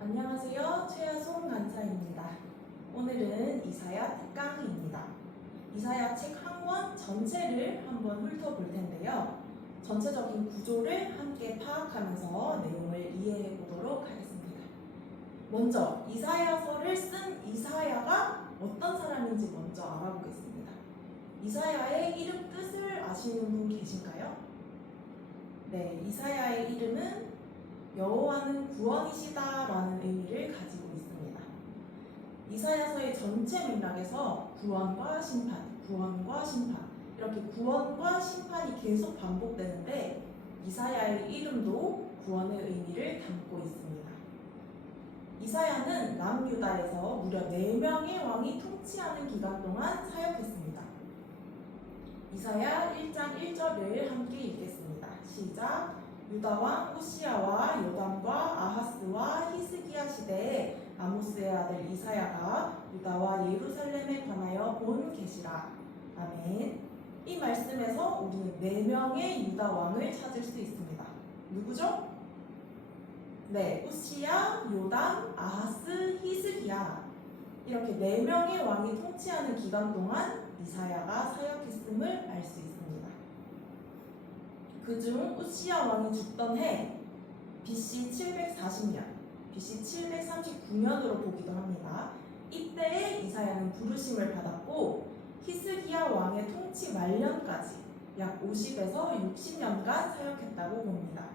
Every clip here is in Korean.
안녕하세요. 최하송 간사입니다. 오늘은 이사야 특강입니다. 이사야 책 한 권 전체를 한번 훑어볼 텐데요. 전체적인 구조를 함께 파악하면서 내용을 이해해 보도록 하겠습니다. 먼저 이사야서를 쓴 이사야가 어떤 사람인지 먼저 알아보겠습니다. 이사야의 이름 뜻을 아시는 분 계신가요? 네, 이사야의 이름은 여호와는 구원이시다라는 의미를 가지고 있습니다. 이사야서의 전체 맥락에서 구원과 심판 이렇게 구원과 심판이 계속 반복되는데 이사야의 이름도 구원의 의미를 담고 있습니다. 이사야는 남유다에서 무려 4명의 왕이 통치하는 기간 동안 사역했습니다. 이사야 1장 1절을 함께 읽겠습니다. 시작! 유다왕 우시야와 요담과 아하스와 히스기야 시대에 아모스의 아들 이사야가 유다와 예루살렘에 관하여 본 계시라. 아멘. 이 말씀에서 우리는 4명의 유다 왕을 찾을 수 있습니다. 누구죠? 네, 우시야, 요담, 아하스, 히스기야. 이렇게 4명의 왕이 통치하는 기간 동안 이사야가 사역했음을 알 수 있습니다. 그중 우시야 왕이 죽던 해 BC 740년, BC 739년으로 보기도 합니다. 이때에 이사야는 부르심을 받았고 히스기야 왕의 통치 말년까지 약 50에서 60년간 사역했다고 봅니다.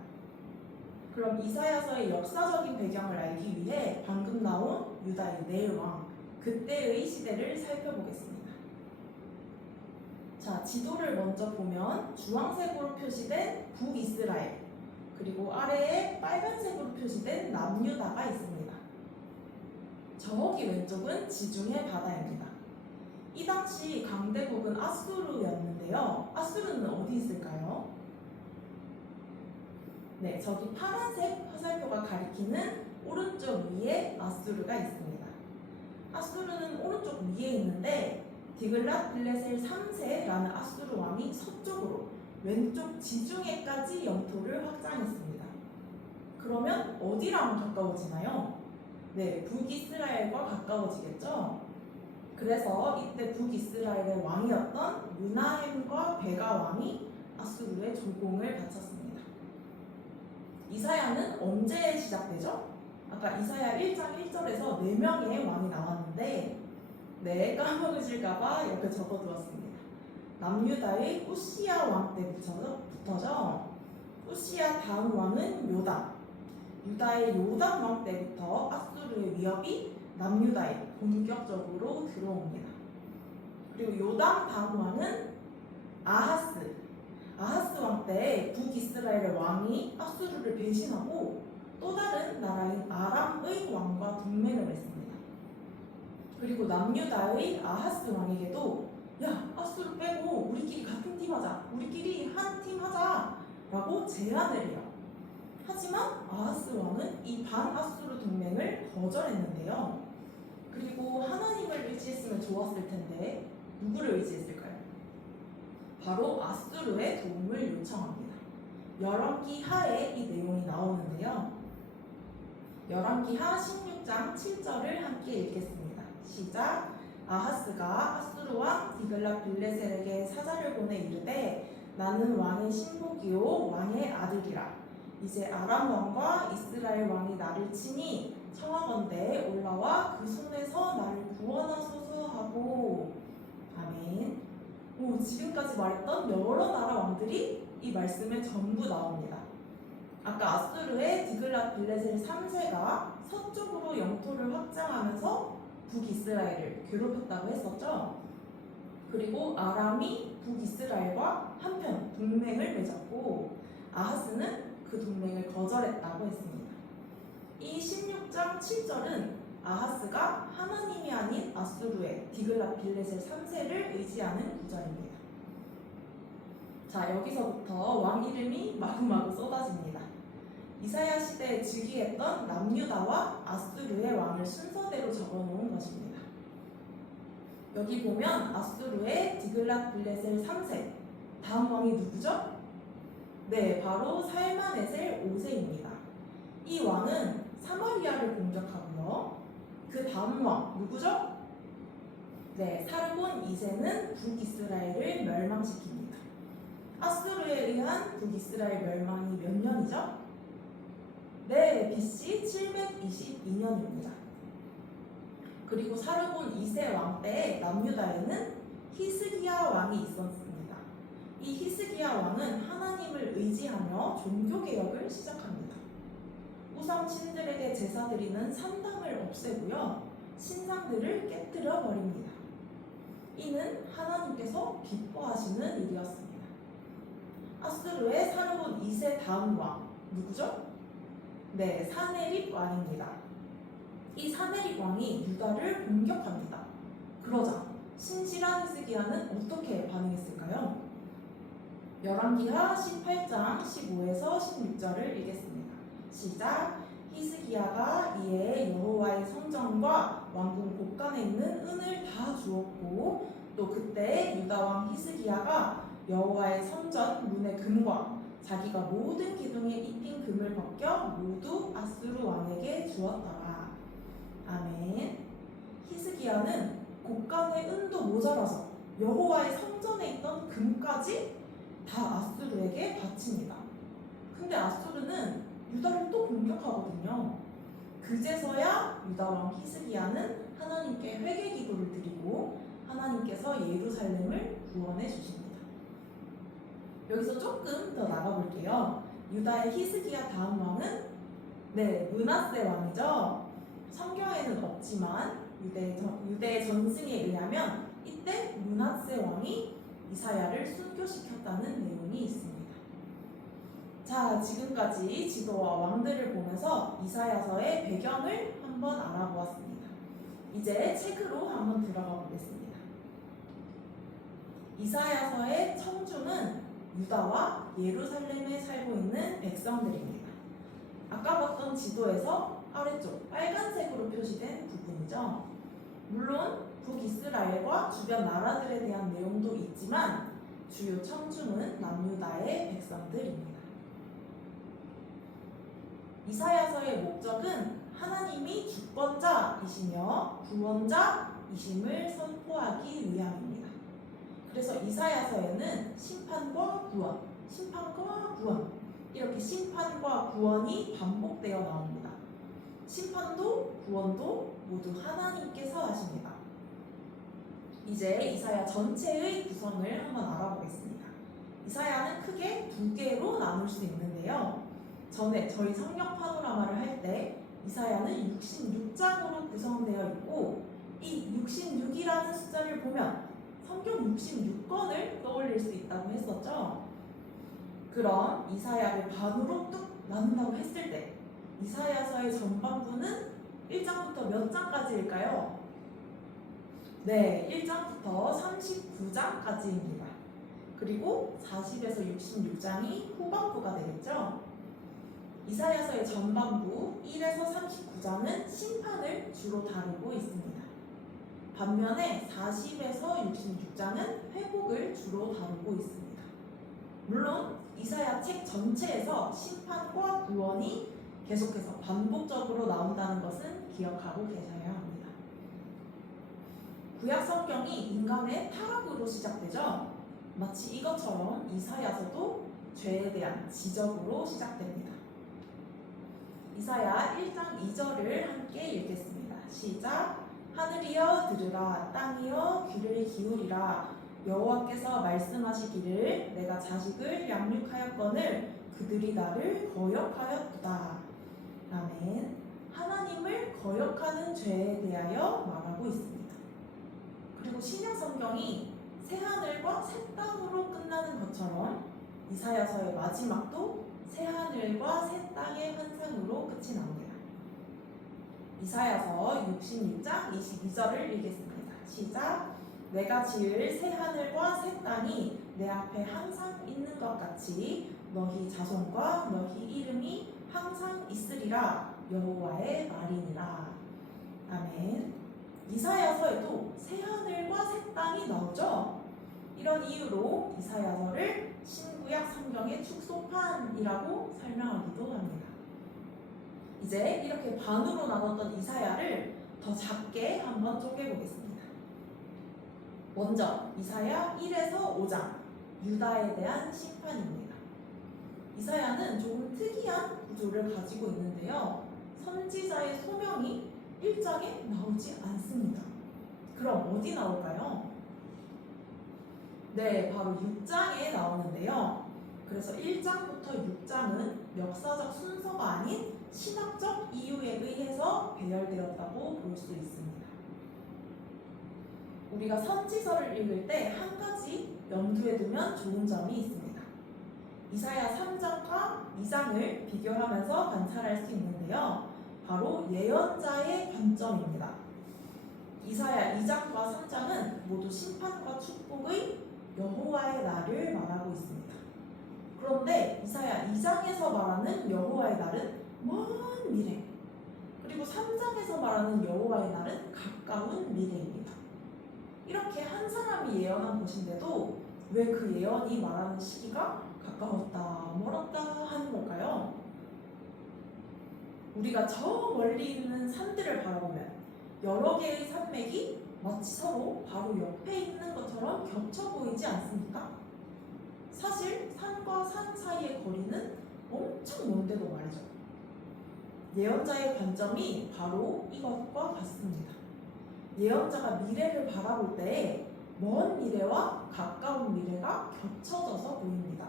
그럼 이사야서의 역사적인 배경을 알기 위해 방금 나온 유다의 4왕, 그때의 시대를 살펴보겠습니다. 자, 지도를 먼저 보면 주황색으로 표시된 북이스라엘, 그리고 아래에 빨간색으로 표시된 남유다가 있습니다. 저기 왼쪽은 지중해 바다입니다. 이 당시 강대국은 아수르였는데요. 아수르는 어디 있을까요? 네, 저기 파란색 화살표가 가리키는 오른쪽 위에 아수르가 있습니다. 아수르는 오른쪽 위에 있는데 디글랏 빌레셀 3세라는 아수르 왕이 서쪽으로 왼쪽 지중해까지 영토를 확장했습니다. 그러면 어디랑 가까워지나요? 네, 북이스라엘과 가까워지겠죠? 그래서 이때 북이스라엘의 왕이었던 므나헴과 베가 왕이 아수르의 조공을 바쳤습니다. 이사야는 언제 시작되죠? 아까 이사야 1장 1절에서 4명의 왕이 나왔는데 네, 까먹으실까봐 이렇게 적어두었습니다. 남유다의 우시야 왕 때부터죠. 우시야 다음 왕은 요담. 유다의 요담 왕 때부터 아수르의 위협이 남유다에 본격적으로 들어옵니다. 그리고 요담 다음 왕은 아하스. 아하스 왕 때 북이스라엘의 왕이 아수르를 배신하고 또 다른 나라인 아람의 왕과 동맹을 했습니다. 그리고 남유다의 아하스 왕에게도 야, 아수르 빼고 우리끼리 같은 팀 하자, 우리끼리 한 팀 하자 라고 제안을 해요. 하지만 아하스 왕은 이 반아수르 동맹을 거절했는데요. 그리고 하나님을 의지했으면 좋았을 텐데 누구를 의지했을까요? 바로 아수르의 도움을 요청합니다. 열왕기 하에 이 내용이 나오는데요. 열왕기 하 16장 7절을 함께 읽겠습니다. 시작! 아하스가 아수르 왕 디글랏 빌레셀에게 사자를 보내 이르되 나는 왕의 신복이요 왕의 아들이라. 이제 아람 왕과 이스라엘 왕이 나를 치니 청하건대 올라와 그 손에서 나를 구원하소서 하고. 아멘. 지금까지 말했던 여러 나라 왕들이 이 말씀에 전부 나옵니다. 아까 아수르의 디글랏 빌레셀 3세가 서쪽으로 영토를 확장하면서 북이스라엘을 괴롭혔다고 했었죠. 그리고 아람이 북이스라엘과 한편 동맹을 맺었고 아하스는 그 동맹을 거절했다고 했습니다. 이 16장 7절은 아하스가 하나님이 아닌 아수르의 디글랏 빌레셀 3세를 의지하는 구절입니다. 자, 여기서부터 왕 이름이 마구마구 쏟아집니다. 이사야 시대에 즉위했던 남유다와 아수르의 왕을 순서대로 적어놓은 것입니다. 여기 보면 아수르의 디글랏 빌레셀 3세, 다음 왕이 누구죠? 네, 바로 살마네셀 5세입니다. 이 왕은 사마리아를 공격하고요. 그 다음 왕 누구죠? 네, 사르곤 2세는 북이스라엘을 멸망시킵니다. 아수르에 의한 북이스라엘 멸망이 몇 년이죠? 네, BC 722년입니다. 그리고 사르곤 2세 왕 때에 남유다에는 히스기야 왕이 있었습니다. 이 히스기야 왕은 하나님을 의지하며 종교개혁을 시작합니다. 우상 신들에게 제사 드리는 산당을 없애고요. 신상들을 깨뜨려 버립니다. 이는 하나님께서 기뻐하시는 일이었습니다. 아수르의 사르곤 2세 다음 왕 누구죠? 네, 사네립 왕입니다. 이 사네립 왕이 유다를 공격합니다. 그러자 신실한 히스기야는 어떻게 반응했을까요? 열왕기하 18장 15에서 16절을 읽겠습니다. 시작. 히스기야가 이에 여호와의 성전과 왕궁 곳간에 있는 은을 다 주었고 또 그때 유다 왕 히스기야가 여호와의 성전 문의 금과 자기가 모든 기둥에 입힌 금을 벗겨 모두 아수르 왕에게 주었더라. 아멘. 히스기야는 곳간의 은도 모자라서 여호와의 성전에 있던 금까지 다 아수르에게 바칩니다. 근데 아수르는 유다를 또 공격하거든요. 그제서야 유다 왕 히스기야는 하나님께 회개 기도를 드리고 하나님께서 예루살렘을 구원해 주십니다. 여기서 조금 더 나가볼게요. 유다의 히스기야 다음 왕은 네, 므낫세 왕이죠. 성경에는 없지만 유대 전승에 의하면 이때 므낫세 왕이 이사야를 순교시켰다는 내용이 있습니다. 자, 지금까지 지도와 왕들을 보면서 이사야서의 배경을 한번 알아보았습니다. 이제 책으로 한번 들어가 보겠습니다. 이사야서의 청중은 유다와 예루살렘에 살고 있는 백성들입니다. 아까 봤던 지도에서 아래쪽 빨간색으로 표시된 부분이죠. 물론 북이스라엘과 주변 나라들에 대한 내용도 있지만 주요 청중은 남유다의 백성들입니다. 이사야서의 목적은 하나님이 주권자이시며 구원자이심을 선포하기 위함입니다. 그래서 이사야서에는 심판과 구원 이렇게 심판과 구원이 반복되어 나옵니다. 심판도 구원도 모두 하나님께서 하십니다. 이제 이사야 전체의 구성을 한번 알아보겠습니다. 이사야는 크게 두 개로 나눌 수 있는데요. 전에 저희 성경 파노라마를 할 때 이사야는 66장으로 구성되어 있고 이 66이라는 숫자를 보면 성경 66권을 떠올릴 수 있다고 했었죠. 그럼 이사야를 반으로 뚝 나눈다고 했을 때 이사야서의 전반부는 1장부터 몇 장까지일까요? 네, 1장부터 39장까지입니다. 그리고 40에서 66장이 후반부가 되겠죠. 이사야서의 전반부 1에서 39장은 심판을 주로 다루고 있습니다. 반면에 40에서 66장은 회복을 주로 다루고 있습니다. 물론 이사야 책 전체에서 심판과 구원이 계속해서 반복적으로 나온다는 것은 기억하고 계셔야 합니다. 구약 성경이 인간의 타락으로 시작되죠. 마치 이것처럼 이사야서도 죄에 대한 지적으로 시작됩니다. 이사야 1장 2절을 함께 읽겠습니다. 시작. 하늘이여 들으라, 땅이여 귀를 기울이라. 여호와께서 말씀하시기를 내가 자식을 양육하였거늘 그들이 나를 거역하였도다. 아멘. 하나님을 거역하는 죄에 대하여 말하고 있습니다. 그리고 신약 성경이 새하늘과 새 땅으로 끝나는 것처럼 이사야서의 마지막도 새하늘과 새 땅의 환상으로 끝이 납니다. 이사야서 66장 22절을 읽겠습니다. 시작. 내가 지을 새하늘과 새 땅이 내 앞에 항상 있는 것 같이 너희 자손과 너희 이름이 항상 있으리라. 여호와의 말이니라. 아멘. 이사야서에도 새하늘과 새 땅이 나오죠. 이런 이유로 이사야서를 신구약 성경의 축소판이라고 설명하기도 합니다. 이제 이렇게 반으로 나눴던 이사야를 더 작게 한번 쪼개보겠습니다. 먼저 이사야 1에서 5장 유다에 대한 심판입니다. 이사야는 조금 특이한 구조를 가지고 있는데요. 선지자의 소명이 1장에 나오지 않습니다. 그럼 어디 나올까요? 네, 바로 6장에 나오는데요. 그래서 1장부터 6장은 역사적 순서가 아닌 신학적 이유에 의해서 배열되었다고 볼 수 있습니다. 우리가 선지서를 읽을 때 한 가지 염두에 두면 좋은 점이 있습니다. 이사야 3장과 2장을 비교하면서 관찰할 수 있는데요. 바로 예언자의 관점입니다. 이사야 2장과 3장은 모두 심판과 축복의 여호와의 날을 말하고 있습니다. 그런데 이사야 2장에서 말하는 여호와의 날은 먼 미래, 그리고 3장에서 말하는 여호와의 날은 가까운 미래입니다. 이렇게 한 사람이 예언한 것인데도 왜 그 예언이 말하는 시기가 가까웠다, 멀었다 하는 걸까요? 우리가 저 멀리 있는 산들을 바라보면 여러 개의 산맥이 마치 서로 바로 옆에 있는 것처럼 겹쳐 보이지 않습니까? 사실 산과 산 사이의 거리는 엄청 먼데도 말이죠. 예언자의 관점이 바로 이것과 같습니다. 예언자가 미래를 바라볼 때 먼 미래와 가까운 미래가 겹쳐져서 보입니다.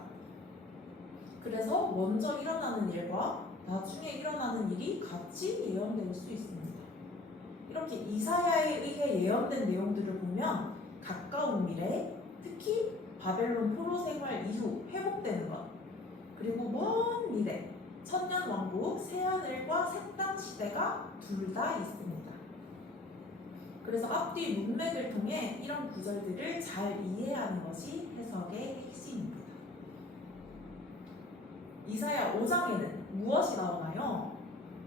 그래서 먼저 일어나는 일과 나중에 일어나는 일이 같이 예언될 수 있습니다. 이렇게 이사야에 의해 예언된 내용들을 보면 가까운 미래, 특히 바벨론 포로 생활 이후 회복되는 것, 그리고 먼 미래, 천년왕국, 새하늘과 새 땅 시대가 둘 다 있습니다. 그래서 앞뒤 문맥을 통해 이런 구절들을 잘 이해하는 것이 해석의 핵심입니다. 이사야 5장에는 무엇이 나오나요?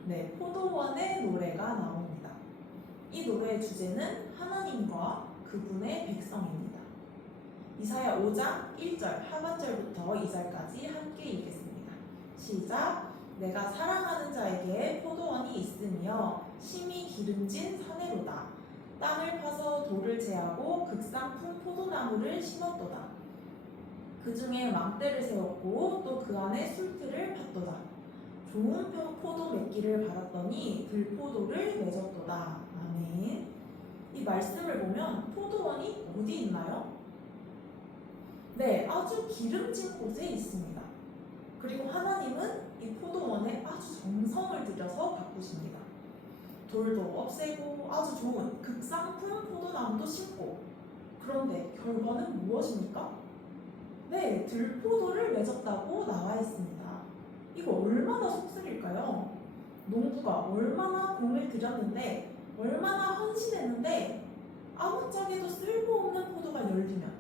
네, 포도원의 노래가 나옵니다. 이 노래의 주제는 하나님과 그분의 백성입니다. 이사야 5장 1절 하반절부터 2절까지 함께 읽겠습니다. 시작! 내가 사랑하는 자에게 포도원이 있으며 심히 기름진 산에로다. 땅을 파서 돌을 제하고 극상품 포도나무를 심었도다. 그 중에 망대를 세웠고 또 그 안에 술틀을 팠도다. 좋은 포도 맺기를 바랐더니 들포도를 맺었도다. 아멘. 이 말씀을 보면 포도원이 어디 있나요? 네, 아주 기름진 곳에 있습니다. 그리고 하나님은 이 포도원에 아주 정성을 들여서 가꾸십니다. 돌도 없애고 아주 좋은 극상품 포도나무도 심고, 그런데 결과는 무엇입니까? 네, 들포도를 맺었다고 나와 있습니다. 이거 얼마나 속설일까요? 농부가 얼마나 공을 들였는데, 얼마나 헌신했는데 아무짝에도 쓸모없는 포도가 열리면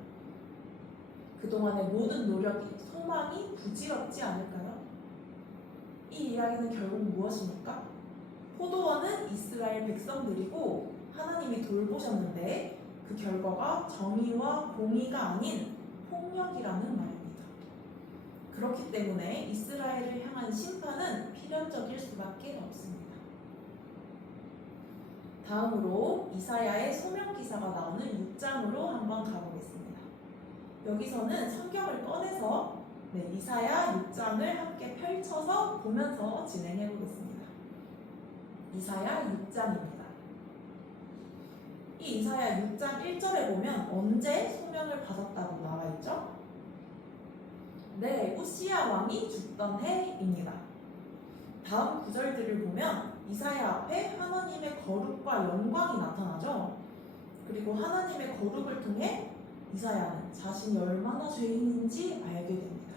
그동안의 모든 노력이, 소망이 부질없지 않을까요? 이 이야기는 결국 무엇입니까? 포도원은 이스라엘 백성들이고 하나님이 돌보셨는데 그 결과가 정의와 공의가 아닌 폭력이라는 말입니다. 그렇기 때문에 이스라엘을 향한 심판은 필연적일 수밖에 없습니다. 다음으로 이사야의 소명 기사가 나오는 6장으로 한번 가보겠습니다. 여기서는 성경을 꺼내서 이사야 6장을 함께 펼쳐서 보면서 진행해 보겠습니다. 이사야 6장입니다. 이 이사야 6장 1절에 보면 언제 소명을 받았다고 나와 있죠? 네, 우시야 왕이 죽던 해입니다. 다음 구절들을 보면 이사야 앞에 하나님의 거룩과 영광이 나타나죠. 그리고 하나님의 거룩을 통해 이사야는 자신이 얼마나 죄인인지 알게 됩니다.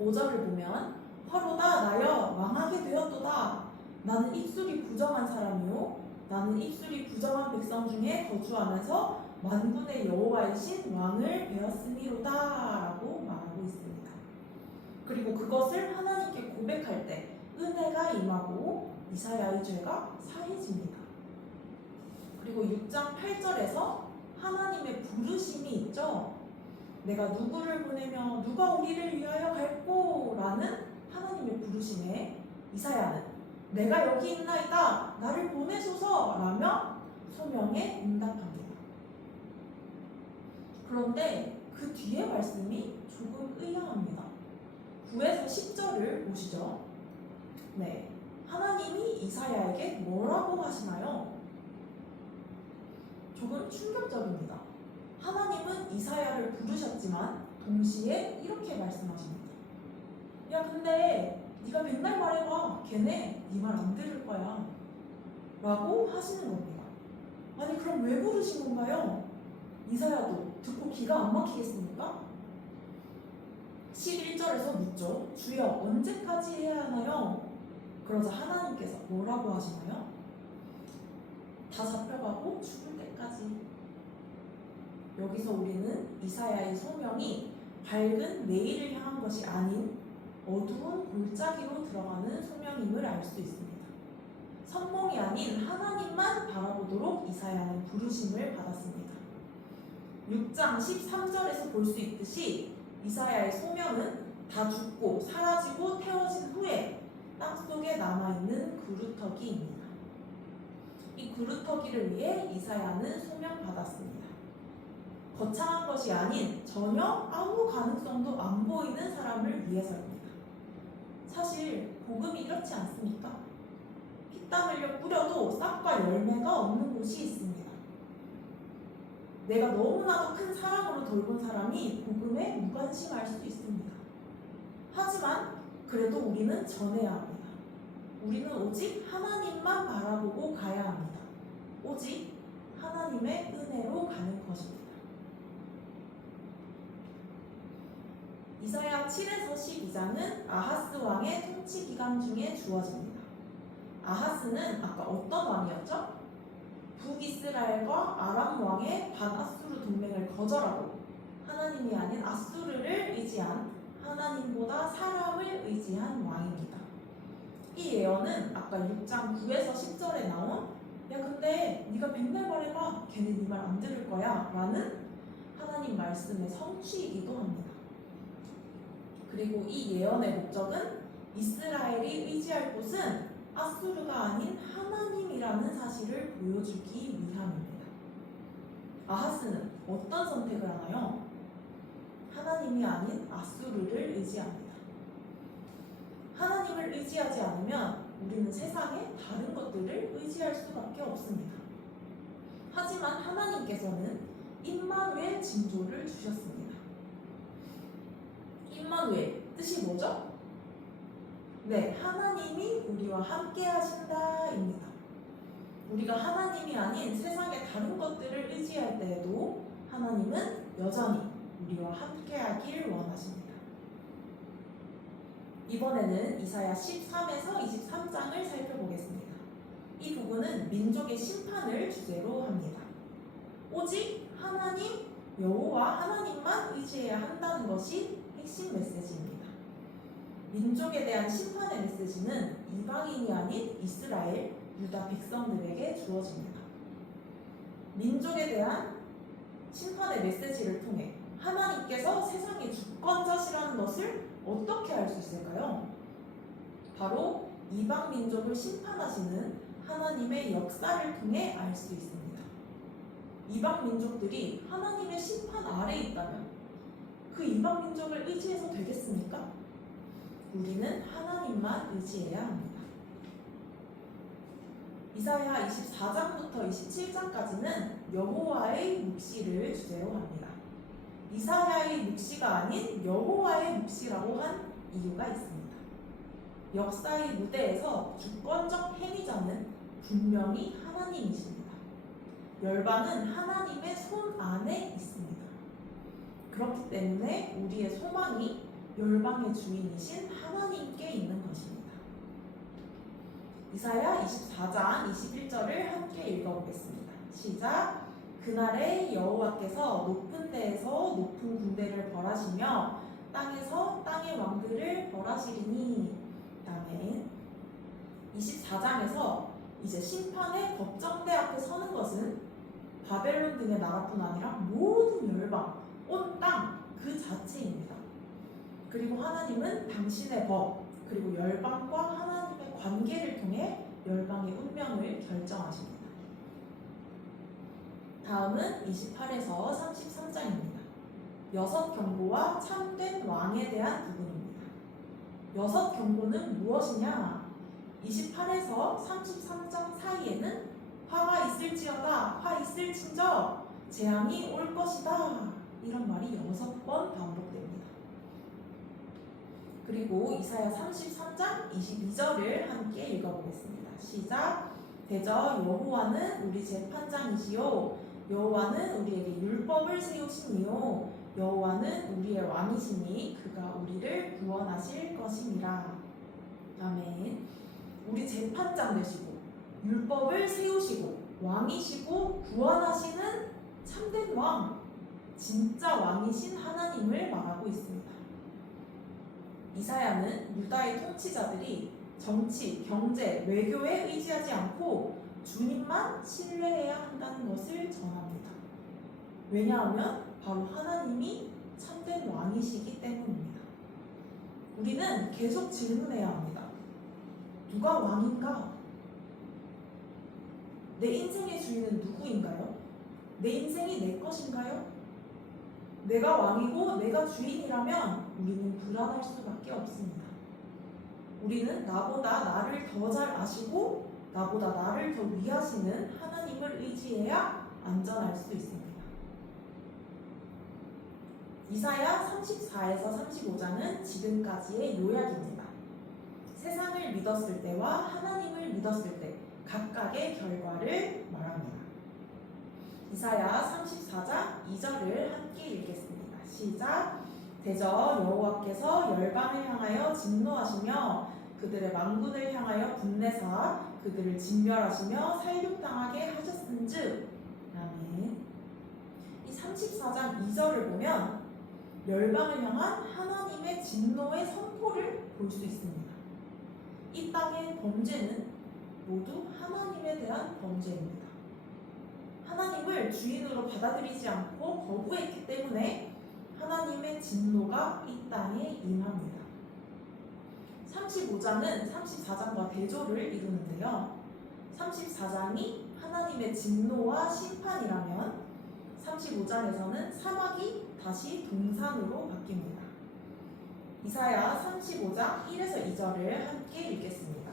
5절을 보면 화로다 나여 망하게 되었도다. 나는 입술이 부정한 사람이요 나는 입술이 부정한 백성 중에 거주하면서 만군의 여호와이신 왕을 배웠음이로다 라고 말하고 있습니다. 그리고 그것을 하나님께 고백할 때 은혜가 임하고 이사야의 죄가 사해집니다. 그리고 6장 8절에서 하나님의 부르심이 있죠. 내가 누구를 보내며 누가 우리를 위하여 갈꼬? 라는 하나님의 부르심에 이사야는 내가 여기 있나이다. 나를 보내소서 라며 소명에 응답합니다. 그런데 그 뒤에 말씀이 조금 의아합니다. 9에서 10절을 보시죠. 네, 하나님이 이사야에게 뭐라고 하시나요? 조금 충격적입니다. 하나님은 이사야를 부르셨지만 동시에 이렇게 말씀하십니다. 야, 근데 네가 맨날 말해봐. 걔네 네 말 안 들을 거야 라고 하시는 겁니다. 아니, 그럼 왜 부르신 건가요? 이사야도 듣고 기가 안 막히겠습니까? 11절에서 묻죠. 주여, 언제까지 해야 하나요? 그러자 하나님께서 뭐라고 하시나요? 다 잡혀가고 죽을 때까지. 여기서 우리는 이사야의 소명이 밝은 내일을 향한 것이 아닌 어두운 골짜기로 들어가는 소명임을 알 수 있습니다. 선몽이 아닌 하나님만 바라보도록 이사야는 부르심을 받았습니다. 6장 13절에서 볼 수 있듯이 이사야의 소명은 다 죽고 사라지고 태워진 후에 땅속에 남아있는 그루터기입니다. 이 그루터기를 위해 이사야는 소명받았습니다. 거창한 것이 아닌 전혀 아무 가능성도 안 보이는 사람을 위해서입니다. 사실 복음이 이렇지 않습니까? 피땀 흘려 뿌려도 싹과 열매가 없는 곳이 있습니다. 내가 너무나도 큰 사랑으로 돌본 사람이 복음에 무관심할 수 있습니다. 하지만 그래도 우리는 전해야 합니다. 우리는 오직 하나님만 바라보고 가야 합니다. 오직 하나님의 은혜로 가는 것입니다. 이사야 7에서 12장은 아하스 왕의 통치 기간 중에 주어집니다. 아하스는 아까 어떤 왕이었죠? 북이스라엘과 아람 왕의 반아수르 동맹을 거절하고 하나님이 아닌 아수르를 의지한, 하나님보다 사람을 의지한 왕입니다. 이 예언은 아까 6장 9에서 10절에 나온 야, 근데 네가 맨날 말해봐. 걔네 네 말 안 들을 거야 라는 하나님 말씀의 성취이기도 합니다. 그리고 이 예언의 목적은 이스라엘이 의지할 곳은 아수르가 아닌 하나님이라는 사실을 보여주기 위함입니다. 아하스는 어떤 선택을 하나요? 하나님이 아닌 아수르를 의지합니다. 하나님을 의지하지 않으면 우리는 세상의 다른 것들을 의지할 수밖에 없습니다. 하지만 하나님께서는 임마누엘 징조를 주셨습니다. 임마누엘 뜻이 뭐죠? 네, 하나님이 우리와 함께 하신다입니다. 우리가 하나님이 아닌 세상의 다른 것들을 의지할 때에도 하나님은 여전히 우리와 함께 하길 원하십니다. 이번에는 이사야 13에서 23장을 살펴보겠습니다. 이 부분은 민족의 심판을 주제로 합니다. 오직 하나님, 여호와 하나님만 의지해야 한다는 것이 핵심 메시지입니다. 민족에 대한 심판의 메시지는 이방인이 아닌 이스라엘, 유다 백성들에게 주어집니다. 민족에 대한 심판의 메시지를 통해 하나님께서 세상의 주권자시라는 것을 어떻게 알 수 있을까요? 바로 이방 민족을 심판하시는 하나님의 역사를 통해 알 수 있습니다. 이방 민족들이 하나님의 심판 아래에 있다면 그 이방 민족을 의지해서 되겠습니까? 우리는 하나님만 의지해야 합니다. 이사야 24장부터 27장까지는 여호와의 묵시를 주제로 합니다. 이사야의 묵시가 아닌 여호와의 묵시라고 한 이유가 있습니다. 역사의 무대에서 주권적 행위자는 분명히 하나님이십니다. 열방은 하나님의 손 안에 있습니다. 그렇기 때문에 우리의 소망이 열방의 주인이신 하나님께 있는 것입니다. 이사야 24장 21절을 함께 읽어보겠습니다. 시작! 그날에 여호와께서 높은 데에서 높은 군대를 벌하시며 땅에서 땅의 왕들을 벌하시리니. 아멘. 24장에서 이제 심판의 법정대 앞에 서는 것은 바벨론 등의 나라뿐 아니라 모든 열방, 온 땅 그 자체입니다. 그리고 하나님은 당신의 법, 그리고 열방과 하나님의 관계를 통해 열방의 운명을 결정하십니다. 다음은 28에서 33장입니다. 여섯 경고와 참된 왕에 대한 부분입니다. 여섯 경고는 무엇이냐? 28에서 33장 사이에는 화가 있을지어다, 화 있을진저, 재앙이 올 것이다, 이런 말이 6번 반복됩니다. 그리고 이사야 33장 22절을 함께 읽어보겠습니다. 시작. 대저 여호와는 우리 재판장이시요 여호와는 우리에게 율법을 세우시니요 여호와는 우리의 왕이시니 그가 우리를 구원하실 것이니라. 아멘. 우리 재판장 되시고 율법을 세우시고 왕이시고 구원하시는 참된 왕, 진짜 왕이신 하나님을 말하고 있습니다. 이사야는 유다의 통치자들이 정치, 경제, 외교에 의지하지 않고 주님만 신뢰해야 한다는 것을 전합니다. 왜냐하면 바로 하나님이 참된 왕이시기 때문입니다. 우리는 계속 질문해야 합니다. 누가 왕인가? 내 인생의 주인은 누구인가요? 내 인생이 내 것인가요? 내가 왕이고 내가 주인이라면 우리는 불안할 수밖에 없습니다. 우리는 나보다 나를 더 잘 아시고 나보다 나를 더 위하시는 하나님을 의지해야 안전할 수 있습니다. 이사야 34에서 35장은 지금까지의 요약입니다. 세상을 믿었을 때와 하나님을 믿었을 때 각각의 결과를 말합니다. 이사야 34장 2절을 함께 읽겠습니다. 시작. 대저 여호와께서 열방을 향하여 진노하시며 그들의 만군을 향하여 분내사 그들을 진멸하시며 살육당하게 하셨은즉. 아멘. 이 34장 2절을 보면 열방을 향한 하나님의 진노의 선포를 볼 수 있습니다. 이 땅의 범죄는 모두 하나님에 대한 범죄입니다. 하나님을 주인으로 받아들이지 않고 거부했기 때문에 하나님의 진노가 이 땅에 임합니다. 35장은 34장과 대조를 이루는데요. 34장이 하나님의 진노와 심판이라면 35장에서는 사막이 다시 동산으로 바뀝니다. 이사야 35장 1에서 2절을 함께 읽겠습니다.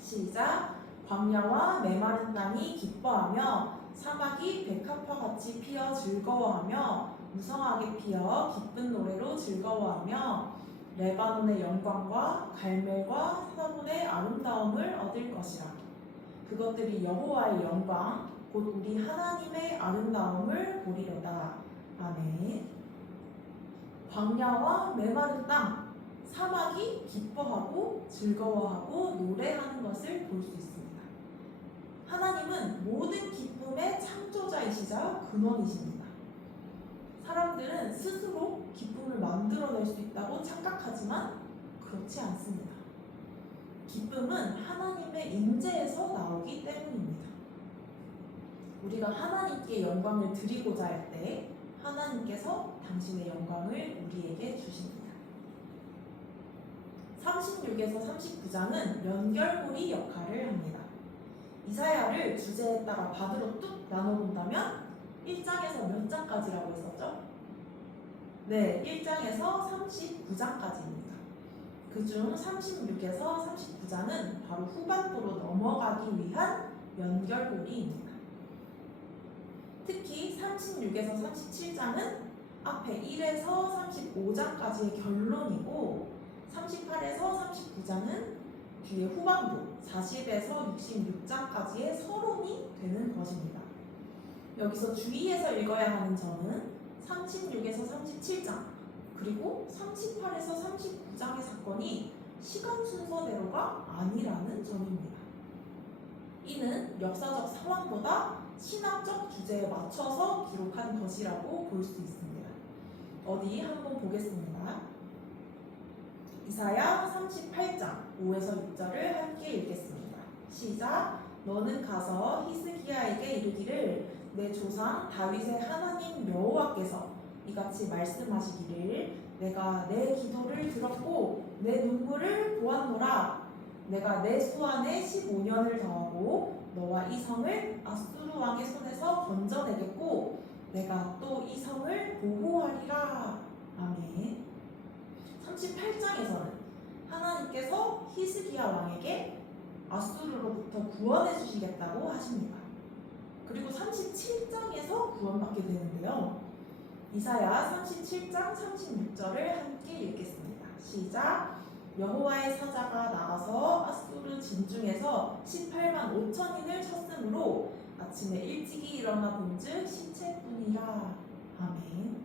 시작. 광야와 메마른 땅이 기뻐하며 사막이 백합화 같이 피어 즐거워하며 무성하게 피어 기쁜 노래로 즐거워하며 레바논의 영광과 갈멜과 사본의 아름다움을 얻을 것이라. 그것들이 여호와의 영광 곧 우리 하나님의 아름다움을 보리로다. 아멘. 광야와 메마른 땅, 사막이 기뻐하고 즐거워하고 노래하는 것을 볼 수 있습니다. 하나님은 모든 기쁨의 창조자이시자 근원이십니다. 사람들은 스스로 기쁨을 만들어낼 수 있다고 착각하지만 그렇지 않습니다. 기쁨은 하나님의 임재에서 나오기 때문입니다. 우리가 하나님께 영광을 드리고자 할 때 하나님께서 당신의 영광을 우리에게 주십니다. 36에서 39장은 연결고리 역할을 합니다. 이사야를 주제에 따라 바드로 뚝 나눠본다면 1장에서 몇 장까지라고 했었죠? 네, 1장에서 39장까지입니다. 그중 36에서 39장은 바로 후반부로 넘어가기 위한 연결고리입니다. 특히 36에서 37장은 앞에 1에서 35장까지의 결론이고 38에서 39장은 뒤에 후반부 40에서 66장까지의 서론이 되는 것입니다. 여기서 주의해서 읽어야 하는 점은 36에서 37장 그리고 38에서 39장의 사건이 시간 순서대로가 아니라는 점입니다. 이는 역사적 상황보다 신학적 주제에 맞춰서 기록한 것이라고 볼 수 있습니다. 어디 한번 보겠습니다. 이사야 38장 5에서 6절을 함께 읽겠습니다. 시작. 너는 가서 히스기야에게 이르기를 내 조상 다윗의 하나님 여호와께서 이같이 말씀하시기를 내가 내 기도를 들었고 내 눈물을 보았노라. 내가 내 수완에 15년을 더하고 너와 이 성을 아수르 왕의 손에서 건져내겠고 내가 또 이 성을 보호하리라. 아멘. 38장에서는 하나님께서 히스기야 왕에게 아수르로부터 구원해 주시겠다고 하십니다. 그리고 37장에서 구원받게 되는데요. 이사야 37장 36절을 함께 읽겠습니다. 시작. 여호와의 사자가 나가서 아수르 진중에서 18만 5천인을 쳤으므로 아침에 일찍이 일어나 본즉 시체뿐이라. 아멘.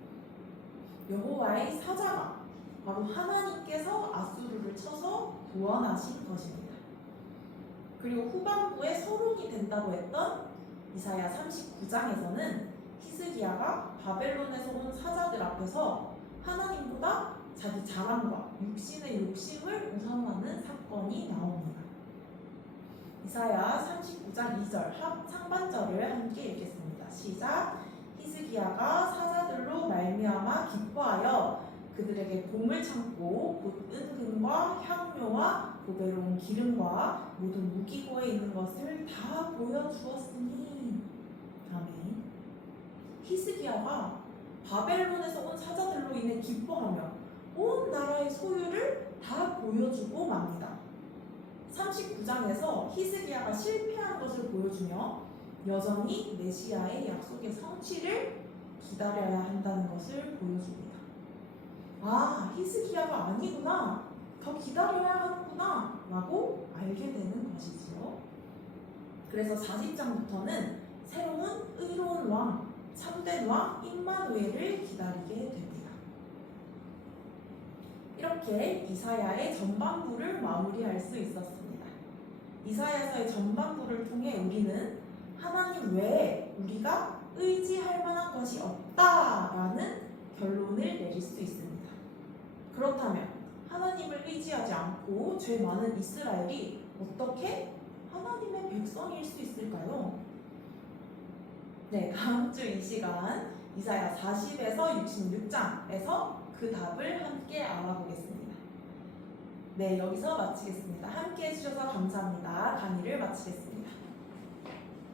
여호와의 사자가 바로 하나님께서 아수르를 쳐서 구원하신 것입니다. 그리고 후반부에 서론이 된다고 했던 이사야 39장에서는 히스기야가 바벨론에서 온 사자들 앞에서 하나님보다 자기 자랑과 육신의 욕심을 우선하는 사건이 나옵니다. 이사야 39장 2절 상반절을 함께 읽겠습니다. 시작. 히스기야가 사자들로 말미암아 기뻐하여 그들에게 봄을 참고 곧 은금과 향료와 보배로운 기름과 모든 무기고에 있는 것을 다 보여주었으니. 아멘. 히스기야가 바벨론에서 온 사자들로 인해 기뻐하며 온 나라의 소유를 다 보여주고 맙니다. 39장에서 히스기야가 실패한 것을 보여주며 여전히 메시아의 약속의 성취를 기다려야 한다는 것을 보여줍니다. 아, 히스기야가 아니구나, 더 기다려야 하는구나 라고 알게 되는 것이지요. 그래서 40장부터는 새로운 의로운 왕, 참된 왕 임마누엘을 기다리게 됩니다. 이렇게 이사야의 전반부를 마무리할 수 있었습니다. 이사야서의 전반부를 통해 우리는 하나님 외에 우리가 의지할 만한 것이 없다라는 결론을 내릴 수 있습니다. 그렇다면 하나님을 의지하지 않고 죄 많은 이스라엘이 어떻게 하나님의 백성일 수 있을까요? 네, 다음 주 이 시간 이사야 40에서 66장에서 그 답을 함께 알아보겠습니다. 네, 여기서 마치겠습니다. 함께 해주셔서 감사합니다. 강의를 마치겠습니다.